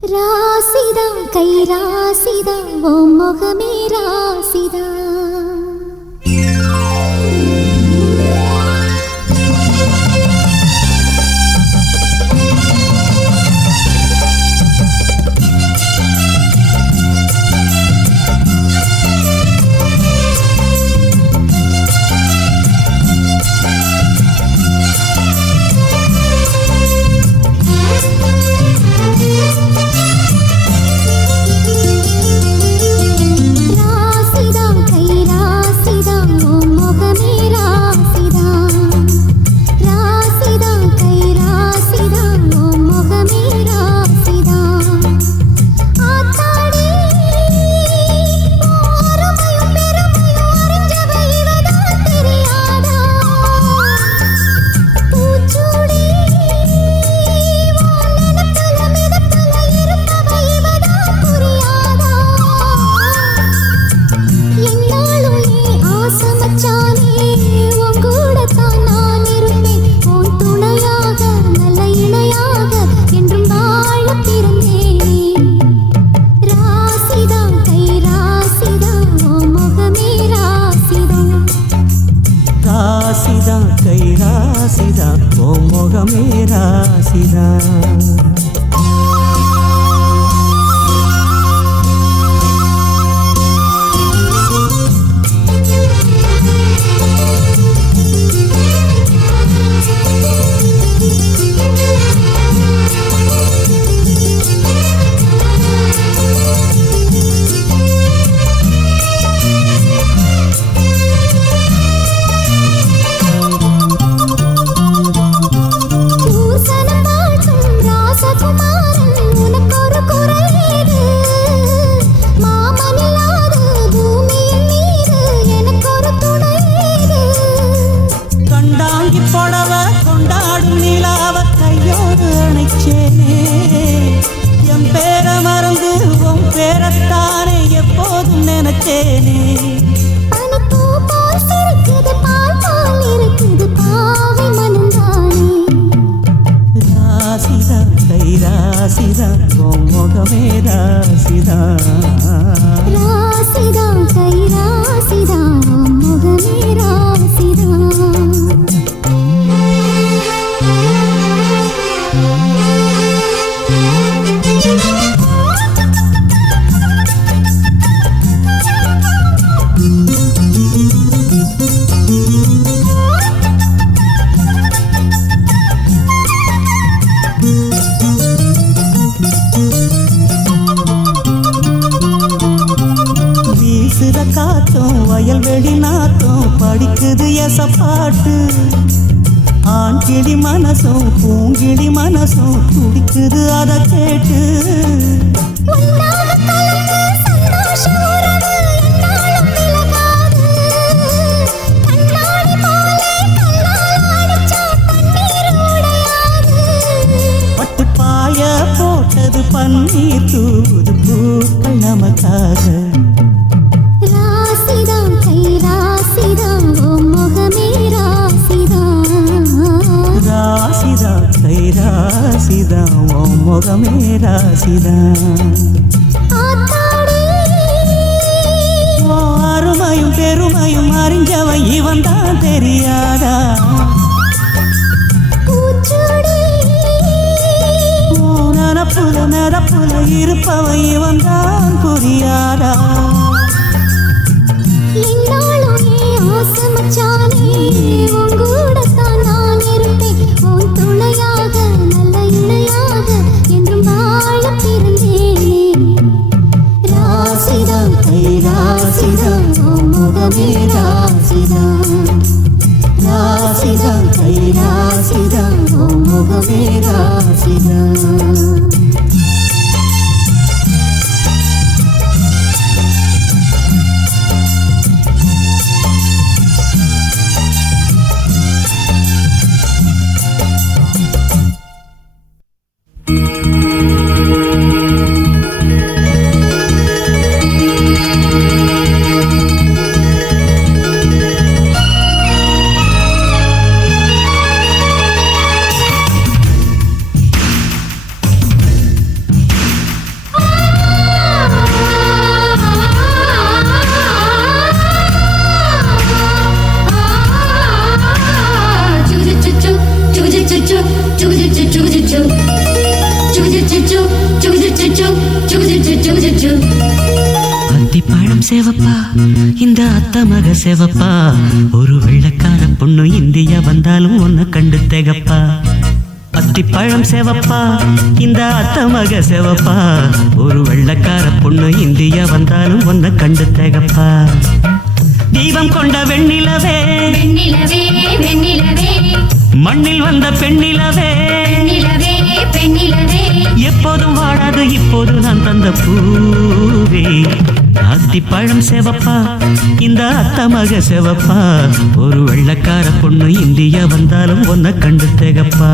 ராசிதா கை ராசிதா ஓ முகமே ராசிதா ராசிதா ஓ முகமே ராசிதா கொண்டாடும் நிலாவ கையோடு அணைச்சேனே என் பேர மறந்து உன் பேரத்தானே எப்போதும் நினைச்சேனே ராசிதா கை ராசிதா உன் முகமே ராசிதா ராசிதா கை ராசிதா உன் முகமே ராசிதா வீசுற காத்தும் வயல்வெளி நாத்தும் படிக்குது எசப்பாட்டு ஆண் கிளி மனசும் பூங்கிளி மனசும் துடிக்குது அதை கேட்டு பட்டு பாய போட்டது பன்னீர் தூது பூக்கள் நமக்காக ராசிதா கை ராசிதா ஓ முகமே ராசிதா ராசிதா கை ராசிதா ஓ முகமே ராசிதா ஓ அருமையும் பெருமையும் அறிஞ்சவன் இவன் தான் தெரியாதா ஓ நனப்புல நடப்புல இருப்பவன் இவன் தான் புரியாதா ராசிதா கை ராசிதா ஓ முகமே ராசிதா ராசிதா கை ராசிதா ஓ முகமே ராசிதா அத்திப்பழம் சேவப்பா இந்த அத்த மக சேவப்பா ஒரு வெள்ளக்கார பொண்ணு இந்தியா வந்தாலும் உன்னை கண்டு திகப்பா அத்திப்பழம் சேவப்பா இந்த அத்த மக சேவப்பா ஒரு வெள்ளக்கார பொண்ணு இந்தியா வந்தாலும் உன்னை கண்டு திகப்பா தீபம் கொண்ட வெண்ணிலவே வெண்ணிலவே வெண்ணிலவே மண்ணில் வந்த பெண்ணிலவே வெண்ணிலவே பெண்ணிலவே எப்போதும் வாடாது இப்போது நான் தந்த பூவே அத்திப்பழம் சேவப்பா இந்த அத்த மக சேவப்பா ஒரு வெள்ளக்கார பொண்ணு இந்தியா வந்தாலும் உன்னை கண்டு திகப்பா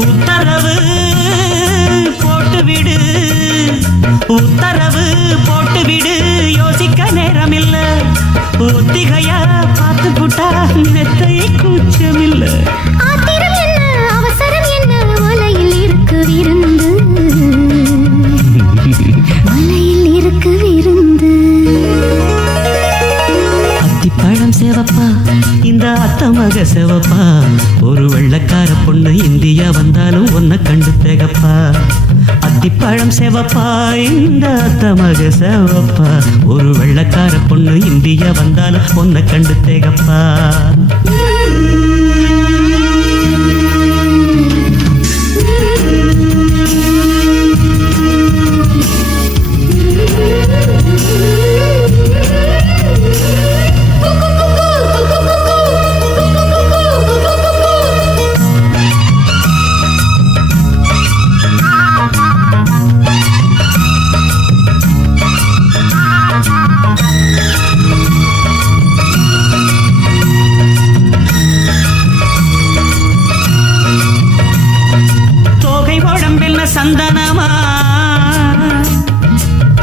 உத்தரவு போட்டுவிடு உத்தரவு போட்டுவிடு யோசிக்க நேரமில்ல ஒத்திகையா பார்த்து புட்டா மெத்தையை கூச்சமில்ல ஆத்திரம் என்ன அவசரம் என்ன மலையில் இருக்கு விருந்து மலையில் இருக்கு விருந்து அத்திப்பழம் சேவப்பா இந்த அத்த மக சேவப்பா ஒரு வெள்ளக்கார பொண்ணு இந்தியா வந்தாலும் உன்னை கண்டு திகப்பா அத்திப்பழம் சேவப்பா இந்த அத்த மக சேவப்பா ஒரு வெள்ளக்கார பொண்ணு இந்தியா வந்தாலும் உன்னை கண்டு திகப்பா சந்தனமா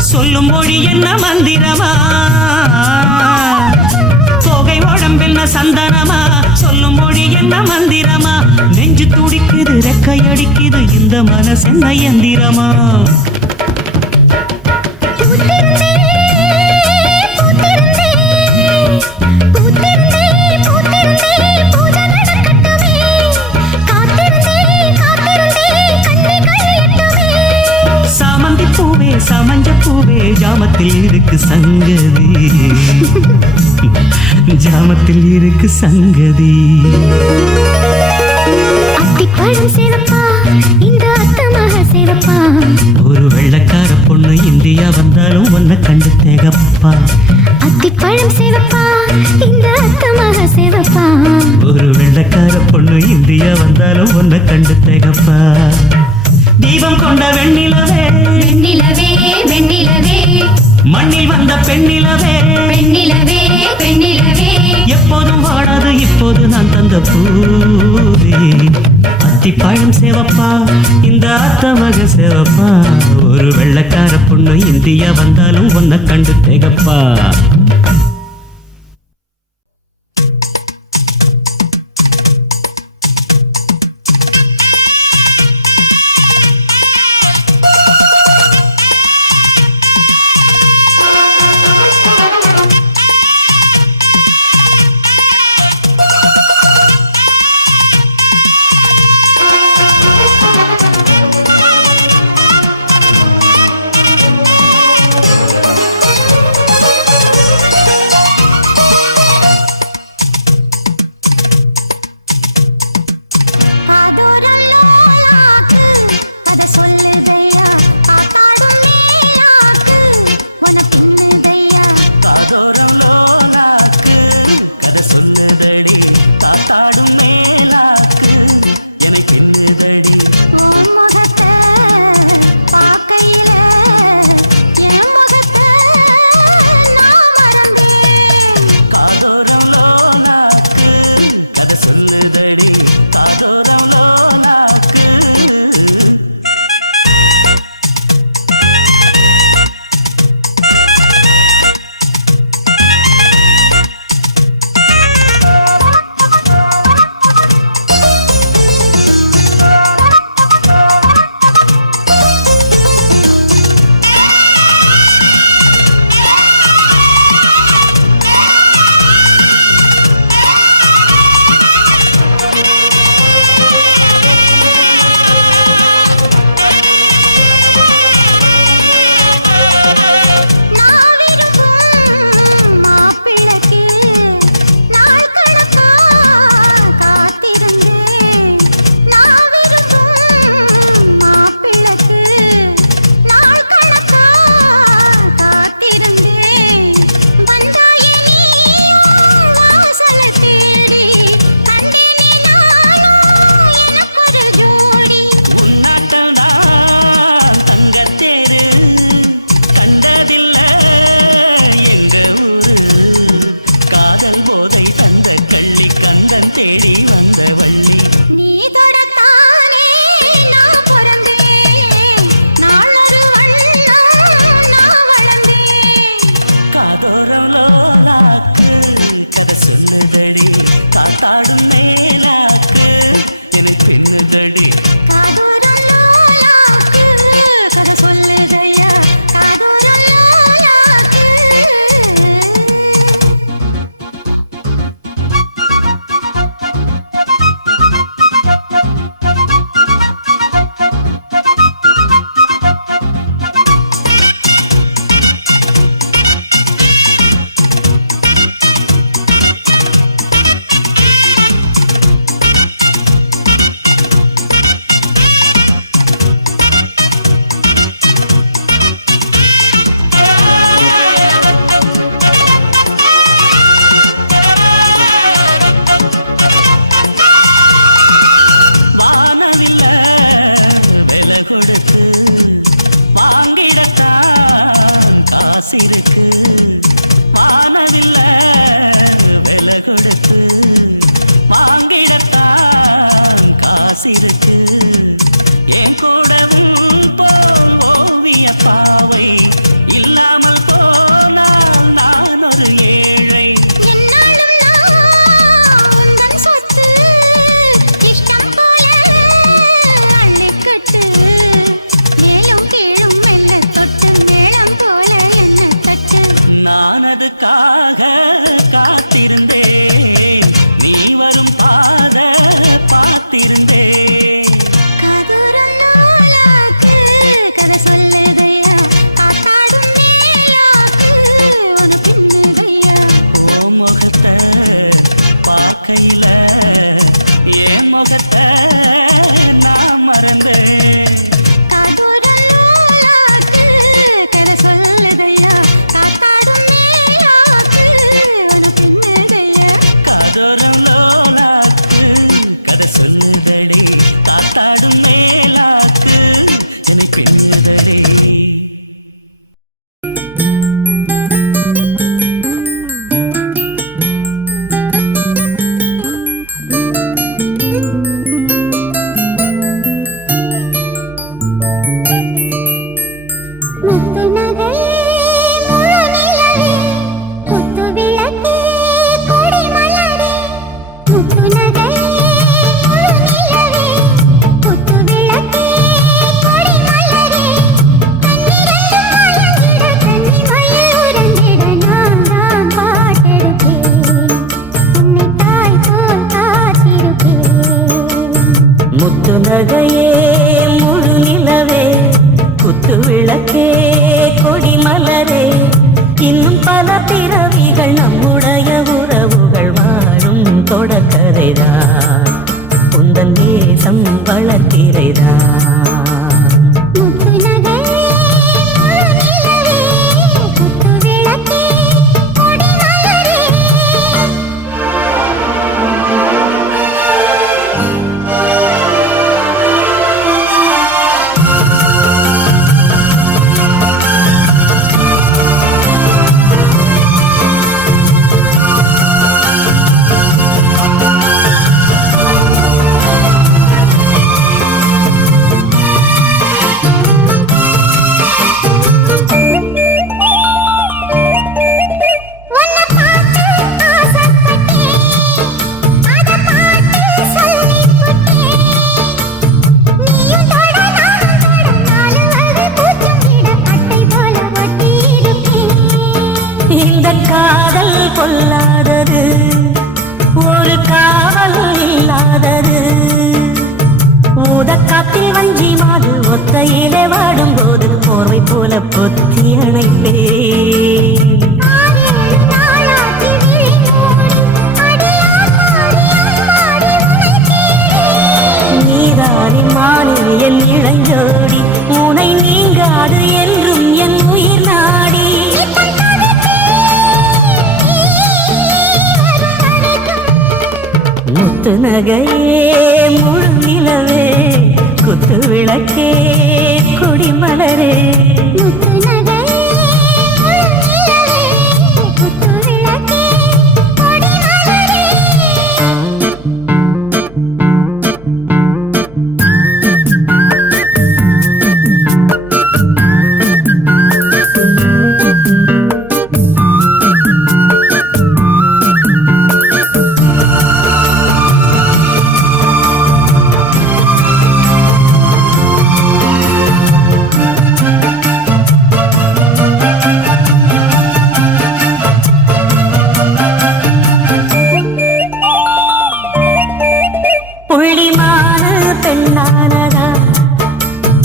சொல்லும் மொழி என்ன மந்திரமா தோகை உடம்பில் சந்தனமா சொல்லும் மொழி என்ன மந்திரமா நெஞ்சு துடிக்குது ரெக்கையடிக்குது இந்த மனசு என்ன எந்திரமா சமஞ்ச பூவே ஜாமத்தில் இருக்கு சங்கதி ஜாமத்தில் இருக்கு சங்கதி அத்திப்பழம் சேவப்பா இந்த அத்த மக சேவப்பா ஒரு வெள்ளக்கார பொண்ணு இந்தியா வந்தாலும் உன்னை கண்டு திகப்பா அத்திப்பழம் சேவப்பா இந்த அத்த மக சேவப்பா ஒரு வெள்ளக்கார பொண்ணு இந்தியா வந்தாலும் உன்னை கண்டு திகப்பா தீபம் கொண்ட வெண்ணிலவே வெண்ணிலவே வெண்ணிலவே மண்ணில் வந்த பெண்ணிலவே பெண்ணிலவே பெண்ணிலவே எப்போதும் வாடாது இப்போது நான் தந்த பூவே அத்திப்பழம் சேவப்பா இந்த அத்த மக சேவப்பா ஒரு வெள்ளக்கார பொண்ணு இந்தியா வந்தாலும் உன்னை கண்டு திகப்பா முத்து நகையே முழு நிலவே குத்து விளக்கே கொடி மலரே இன்னும் பல பிறவிகள் நம்முடைய உறவுகள் வாழும் தொடக்கரைதான் உந்தன் தேசம் வளர்த்திரைதான் காதல் கொல்லாதது ஒரு காவல் இல்லாதது ஊதக்காத்தில் வஞ்சி மாது ஒத்தையிலே வாடும் போது போர்வை போல பொத்தி அணைப்பேன் நீதானி மானி என் இளஞ்சோடி உனை நீங்காது என்றும் என் உயிர் நாடி முத்து நகையே முழு நிலவே குத்து விளக்கே கொடிமலரே முத்து நகையே முழு நிலவே குத்து விளக்கே கொடிமலரே புள்ளிமான பெண்ணானதா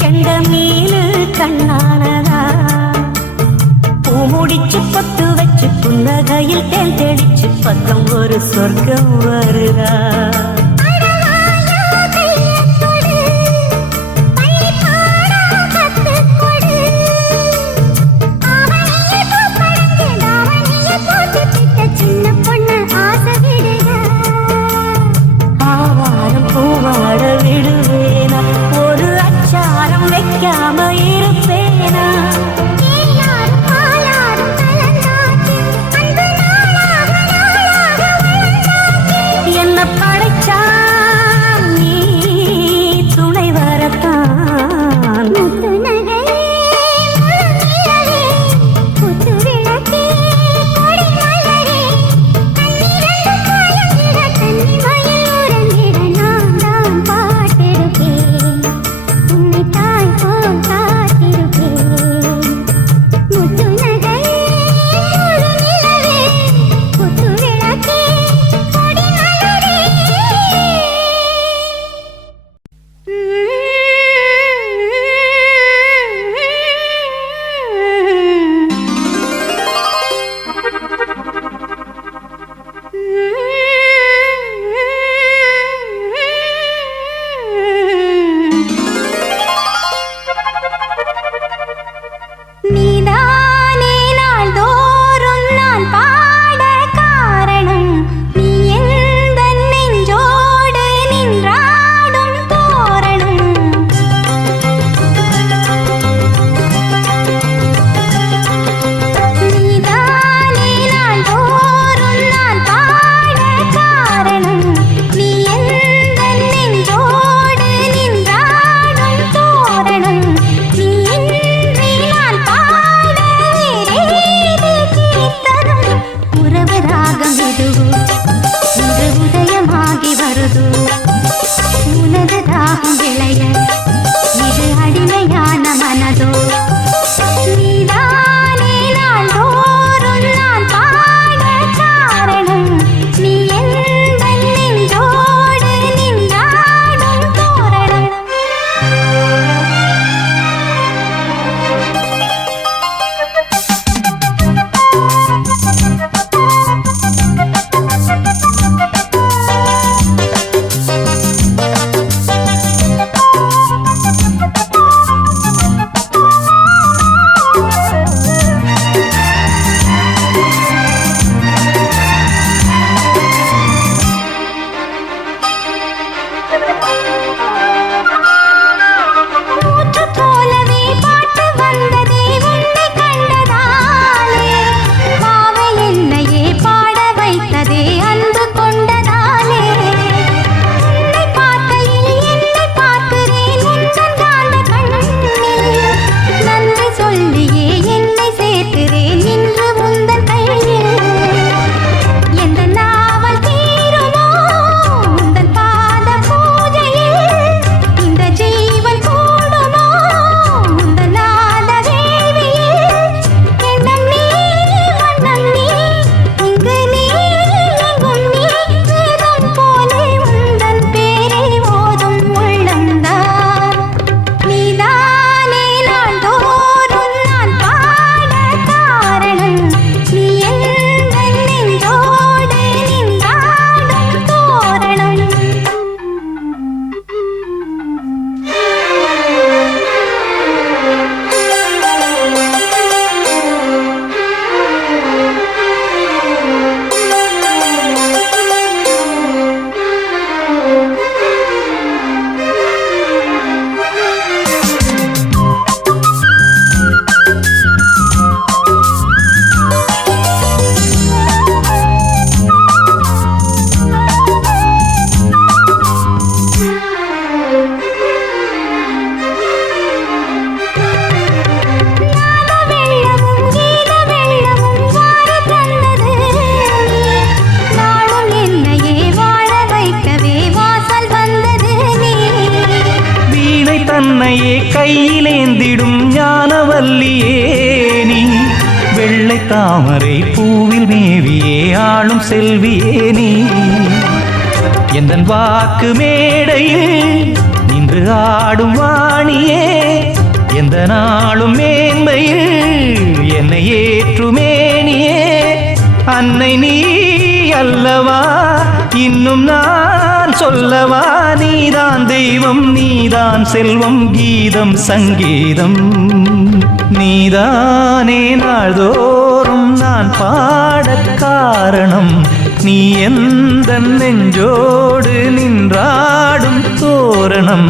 கெண்ட மீனு கண்ணானதா பூமுடிச்சு பொத்து வச்சு புன்னகையில் தேன் தெளிச்சு பக்கம் ஒரு சொர்க்கம் வருதா படைச்ச தன்னையே கையிலேந்திடும் ஞானவல்லியே நீ வெள்ளை தாமரை பூவில் மேவியே ஆளும் செல்வியே நீ எந்தன் வாக்கு மேடையில் நின்று ஆடும் வாணியே எந்த நாளும் மேன்மையில் என்னை ஏற்றுமேனியே அன்னை நீ அல்லவா இன்னும் நான் சொல்லவா நீதான் தெய்வம் நீதான் செல்வம் கீதம் சங்கீதம் நீதானே நாள்தோறும் நான் பாடக் காரணம் நீ எந்த நெஞ்சோடு நின்றாடும் தோரணம்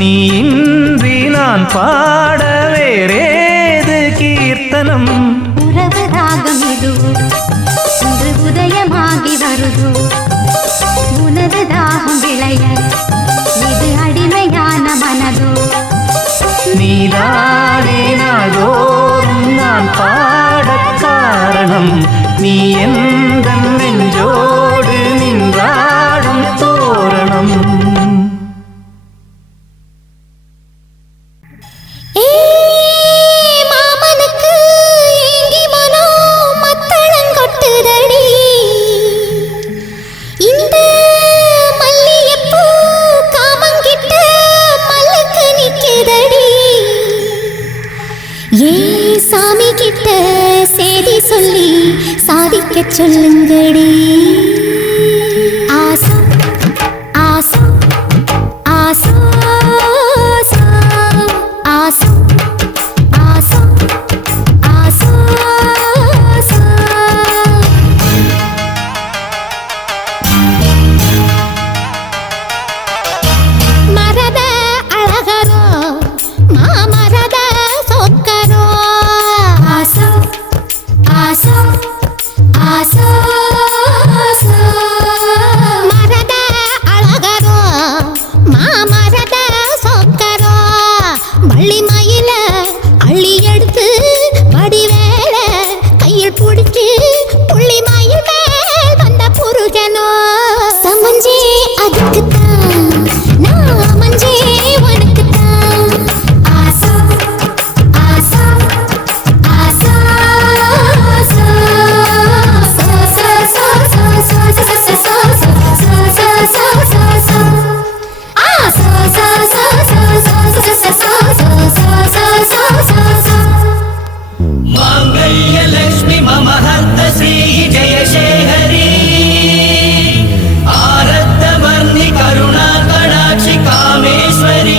நீ இன்றி நான் பாட வேறேது கீர்த்தனம் உறவு ராகம் இது இன்று உதயமாகி வருது உனது தாகம் விளைய இது அடிமையான மனதோ நீதானே நாள்தோறும் நான் பாடக் காரணம் நீ எந்த நெஞ்சோடு நின்றாடும் தோரணம் சாமி கிட்ட சேதி சொல்லி சாதிக்க சொல்லுங்கடி ஆசா ஆசா ஆசா ஆசா ஆசா ஆசா மரத அழகரோ மாமரத சொக்கரோ ஆசா ஆசா ஆசா மரத அழகரோ மாமரத சொக்கரோ வள்ளி மயில அள்ளி எடுத்து வடிவேல கையில் பிடிச்சு புள்ளி மயில் மேல் வந்த புருஷனோ சமஞ்சே அதுக்குத்தான் நான் மஞ்சே உனக்குத்தான் ஆசா ஆசா ஆசா मांगल्यलक्ष्मी मम हर्त श्री जयशेखरी आरद्धवर्णि करुणा कटाक्षि कामेश्वरी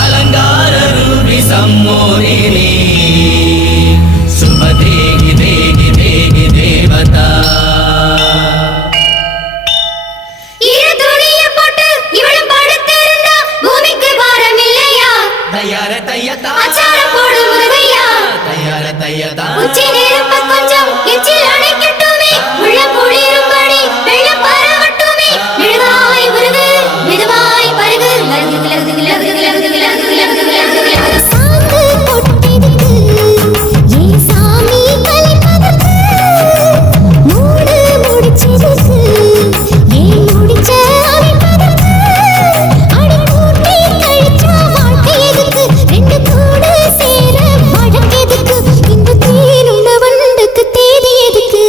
अलङ्काररूपि सम्मोहिनी शुभदेहि देहि देहि देवता तैयार तैयता அச்சாரம் போடு முருகையா तैयार तैयता உச்சி நேரப்ப கொஞ்சம் எச்சில் அணைக்கட்டுமே உள்ள குளிரும்படி வெள்ள பரவட்டுமே மெதுவாய் முருகு மெதுவாய் பருகு லகு லகு லகு லகு லகு லகு லகு சாந்து பொட்டிருக்கு ஏ சாமி கலிப்பதற்கு மூடு முடிச்சிருக்கு ஏ முடிச்ச அமைப்பதற்கு அடி கூட்டி கழிச்சா வாழ்க்கை எதுக்கு ரெண்டு கூடு சேர வழக்கு எதுக்கு இந்த தேனுள்ள வண்டுக்கு தேதி எதுக்கு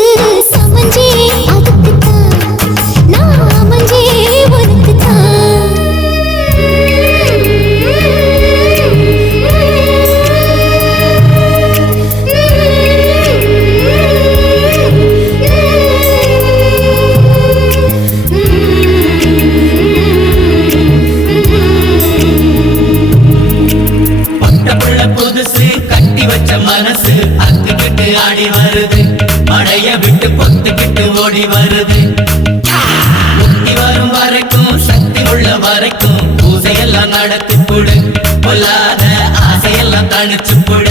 சமஞ்சே அதுக்குத்தான் நான் அமைஞ்சே பட்டப்புள்ள புதுசு கட்டி வச்ச மனசு அத்துக்கிட்டு ஆடி வருது மழைய விட்டு பொத்துக்கிட்டு ஓடி வருது முக்தி வரும் வரைக்கும் சக்தி உள்ள வரைக்கும் பூசையெல்லாம் நடத்தி கொடு பொல்லாத ஆசையெல்லாம் தணிச்சு கொடு